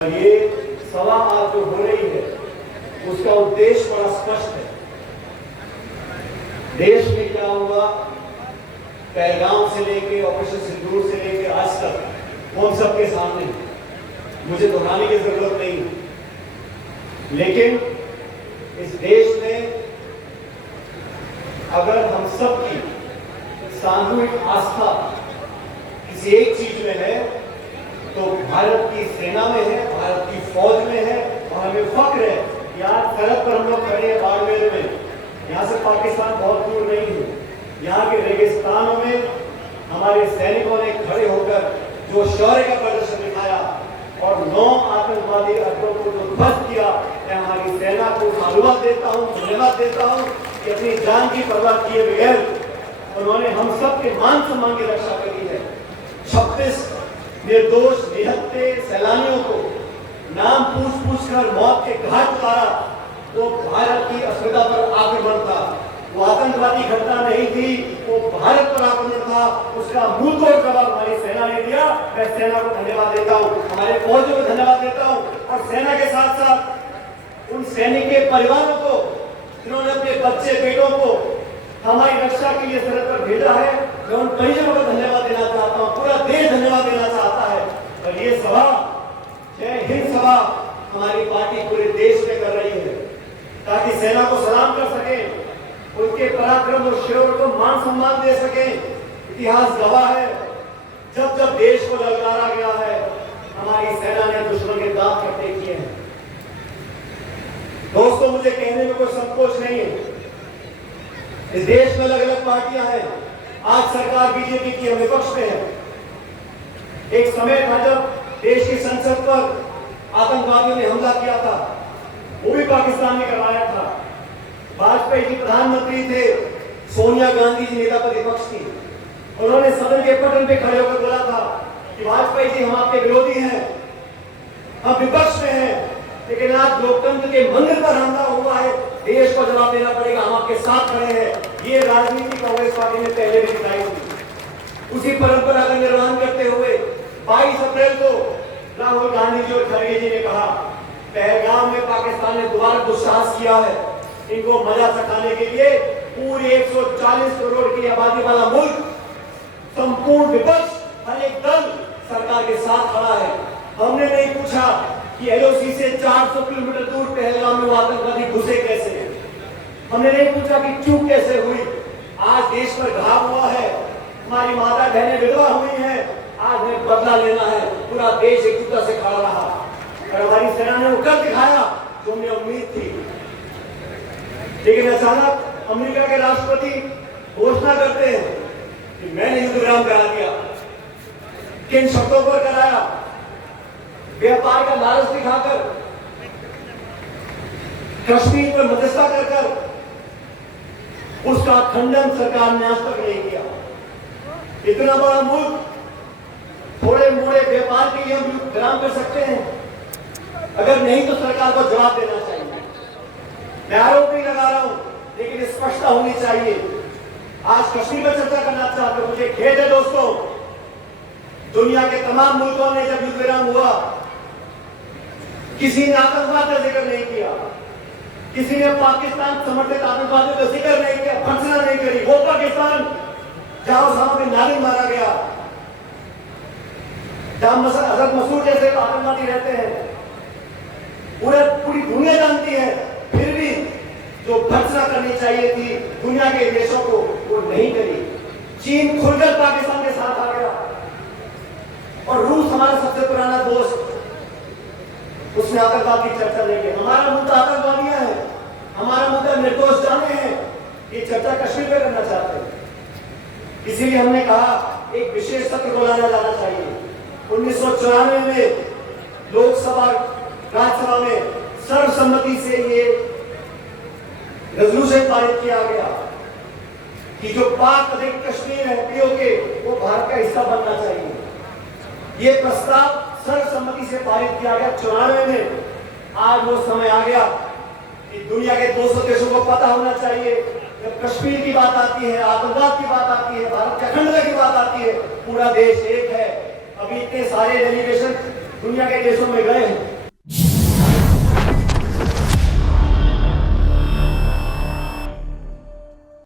ये सभा आज जो हो रही है उसका उद्देश्य बड़ा स्पष्ट है। देश में क्या हुआ, पहलगाम से लेके ऑपरेशन सिंदूर से लेके आज तक वो सबके सामने मुझे दोहराने की जरूरत नहीं है। लेकिन इस देश में अगर हम सबकी सामूहिक आस्था किसी एक चीज में है तो भारत की सेना में है, भारत की फौज में है। और हमें फक्र है कि आज सरहद पर हम लोग खड़े हैं बाड़मेर में। यहाँ से पाकिस्तान बहुत दूर नहीं है। यहाँ के रेगिस्तानों में हमारे सैनिकों ने खड़े होकर जो शौर्य का प्रदर्शन दिखाया और 9 आतंकवादी अड्डों को जो ध्वस्त किया, मैं हमारी सेना को साधुवाद देता हूँ, धन्यवाद देता हूँ कि अपनी जान की परवाह किए बगैर उन्होंने हम सब के मान सम्मान की रक्षा करी है। 36 निर्दोष निहत्थे सैलानियों को नाम पूछ कर मौत के घाट उतारा। वो भारत की अस्मिता पर आक्रमण था, वो आतंकवादी घटना नहीं थी, वो भारत पर आक्रमण था। उसका मुंह तोड़ जवाब हमारी सेना ने दिया। मैं सेना को धन्यवाद देता हूँ, हमारे फौजियों को धन्यवाद देता हूँ और सेना के साथ साथ उन सैनिक के परिवारों को जिन्होंने अपने बच्चे बेटों को हमारी रक्षा के लिए सरहद पर भेजा है। मैं उन परिजनों को धन्यवाद देना चाहता हूँ, पूरा देश धन्यवाद देना चाहता है। और ये सभा, जय हिंद सभा, हमारी पार्टी पूरे देश में कर रही है ताकि सेना को सलाम कर सके, उनके पराक्रम और शौर्य को मान सम्मान दे सके। इतिहास गवाह है, जब जब देश को ललकारा गया है हमारी सेना ने दुश्मन के दांत कटे किए हैं। दोस्तों, मुझे कहने में कोई संकोच नहीं है। इस देश में अलग अलग पार्टियां हैं। आज सरकार बीजेपी की विपक्ष में है। एक समय था जब देश की संसद पर आतंकवादियों ने हमला किया था, वो भी पाकिस्तान ने करवाया था। वाजपेयी जी प्रधानमंत्री थे, सोनिया गांधी जी नेता प्रतिपक्ष थी। उन्होंने सदन के पटल पे खड़े होकर बोला था कि वाजपेयी जी, हम आपके विरोधी हैं, हम विपक्ष में हैं, लेकिन आज लोकतंत्र के मंदिर पर हमला हुआ है, देश को जवाब देना पड़ेगा, हम आपके साथ खड़े हैं। ये राजनीति कांग्रेस पार्टी ने पहले भी दिखाई थी। उसी परंपरा का निर्वहन करते हुए 22 अप्रैल को राहुल गांधी जी और खड़गे जी ने कहा, पहलगाम में पाकिस्तान ने दोबारा दुस्साहस किया है। इनको मजा चखाने के लिए पूरे 140 करोड़ की आबादी वाला मुल्क, संपूर्ण विपक्ष, हर एक दल सरकार के साथ खड़ा है। हमने नहीं पूछा कि एलओसी से 400 किलोमीटर दूर पहलगाम में आतंकवादी घुसे कैसे। हमने नहीं पूछा कि चूक कैसे हुई। आज देश पर घाव हुआ है, हमारी माता बहनें विधवा हुई हैं। आज हमें बदला लेना है। पूरा देश एकजुटता से खड़ा रहा और हमारी सेना ने वो कर दिखाया जो हमें उम्मीद थी। लेकिन अचानक अमेरिका के राष्ट्रपति घोषणा करते हैं कि मैंने युद्ध विराम करा दिया। किन शर्तों पर कराया? व्यापार का लालच दिखाकर, कश्मीर पर मध्यस्थता कर उसका खंडन सरकार ने आज तक नहीं किया। इतना बड़ा मुल्क, थोड़े मोड़े व्यापार के लिए हम विराम कर सकते हैं? अगर नहीं तो सरकार को जवाब देना चाहिए। मैं आरोप नहीं लगा रहा हूं, लेकिन स्पष्टता होनी चाहिए। आज कश्मीर पर चर्चा करना चाहते, मुझे खेद है दोस्तों, दुनिया के तमाम मुल्कों ने जब युद्ध विराम हुआ, किसी ने आतंकवाद का जिक्र नहीं किया, किसी ने पाकिस्तान समर्थित आतंकवादियों का जिक्र नहीं किया, भर्त्सना नहीं करी। वो पाकिस्तान जहां उसामा बिन लादेन मारा गया, जहां हजरत मसूद जैसे आतंकवादी रहते हैं, पूरी दुनिया जानती है, फिर भी जो भर्त्सना करनी चाहिए थी दुनिया के देशों को, वो नहीं करी। चीन खुलकर पाकिस्तान के साथ आ गया और रूस हमारा सबसे पुराना दोस्त, उसने आतंकवाद की चर्चा नहीं की। हमारा मुद्दा आतंकवादियां है, हमारा मुद्दा निर्दोष जाने हैं। ये चर्चा कश्मीर में करना चाहते हैं। इसीलिए हमने कहा एक विशेष सत्र बुलाया जाना चाहिए। 1994 में लोकसभा राज्यसभा में सर्वसम्मति से ये रेजोल्यूशन पारित किया गया कि जो पाक अधिकृत कश्मीर है पीओके, वो भारत का हिस्सा बनना चाहिए। ये प्रस्ताव सर्वसम्मति से पारित किया गया 94 में। आज वो समय आ गया कि दुनिया के 200 देशों को पता होना चाहिए, जब कश्मीर की बात आती है, आतंकवाद की बात आती है, भारत के अखंडता की बात आती है, पूरा देश एक है। अभी इतने सारे डेलीगेशन दुनिया के देशों में गए हैं,